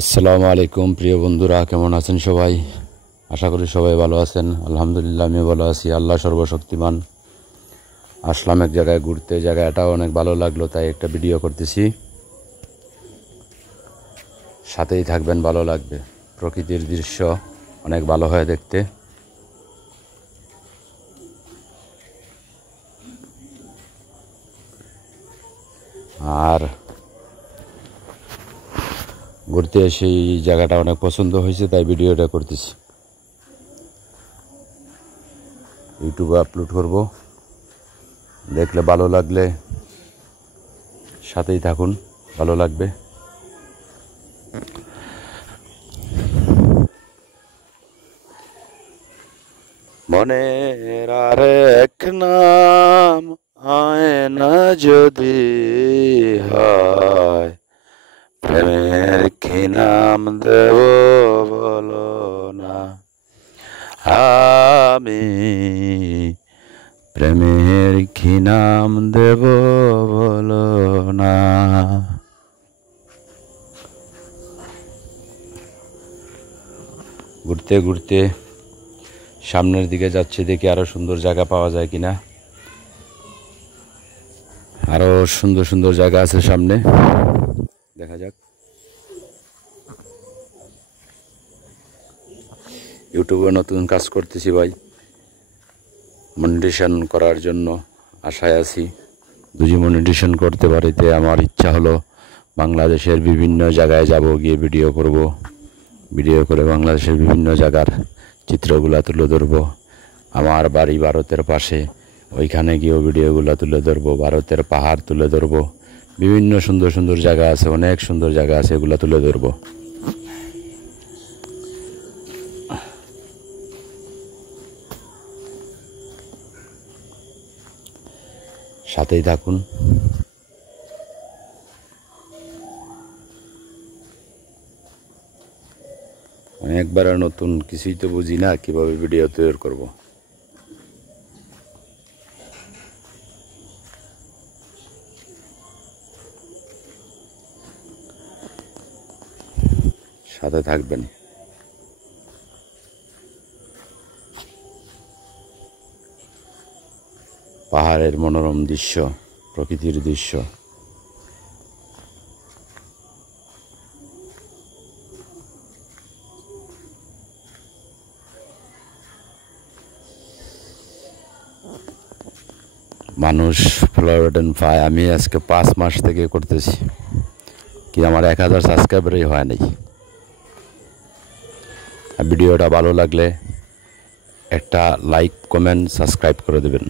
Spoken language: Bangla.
আসসালামু আলাইকুম প্রিয় বন্ধুরা, কেমন আছেন সবাই? আশা করি সবাই ভালো আছেন। আলহামদুলিল্লাহ আমি ভালো আছি। আল্লাহ সর্বশক্তিমান। আসলাম এক জায়গায় ঘুরতে, জায়গাটাও অনেক ভালো লাগলো, তাই একটা ভিডিও করতেছি। সাথেই থাকবেন, ভালো লাগবে। প্রকৃতির দৃশ্য অনেক ভালো হয় দেখতে। আর ঘুরতে এসে এই জায়গাটা অনেক পছন্দ হয়েছে, তাই ভিডিওটা করতেছি। ইউটিউবে আপলোড করব। দেখলে ভালো লাগলে সাথেই থাকুন, ভালো লাগবে। মনের আর এক নাম হয় না যদি হয়, প্রেমের কি নাম দেব বলো না। আমি প্রেমের কি নাম দেব বলো না। ঘুরতে ঘুরতে সামনের দিকে যাচ্ছি, দেখি আরো সুন্দর জায়গা পাওয়া যায় কিনা। আরো সুন্দর সুন্দর জায়গা আছে সামনে, দেখা যাক। ইউটিউবে নতুন কাজ করতেছি ভাই, মনিটেশন করার জন্য আশায় আছি। যদি মনিটেশন করতে পারিতে আমার ইচ্ছা হলো বাংলাদেশের বিভিন্ন জায়গায় যাব, গিয়ে ভিডিও করব। ভিডিও করে বাংলাদেশের বিভিন্ন জায়গার চিত্রগুলা তুলে ধরবো। আমার বাড়ি ভারতের পাশে, ওইখানে গিয়েও ভিডিওগুলো তুলে ধরবো। ভারতের পাহাড় তুলে ধরবো। বিভিন্ন সুন্দর সুন্দর জায়গা আছে, অনেক সুন্দর জায়গা আছে, এগুলো তুলে ধরবো। সাথেই থাকুন। একবার নতুন, কিছুই তো বুঝি না কিভাবে ভিডিও তৈরি করব। সাথে থাকবেন। পাহাড়ের মনোরম দৃশ্য, প্রকৃতির দৃশ্য। মানুষ ফ্লোরিডেন পায়। আমি আজকে 5 মাস থেকে করতেছি, কি আমার 1000 সাবস্ক্রাইবারই হয় নাই। ভিডিওটা ভালো লাগলে একটা লাইক, কমেন্ট, সাবস্ক্রাইব করে দেবেন।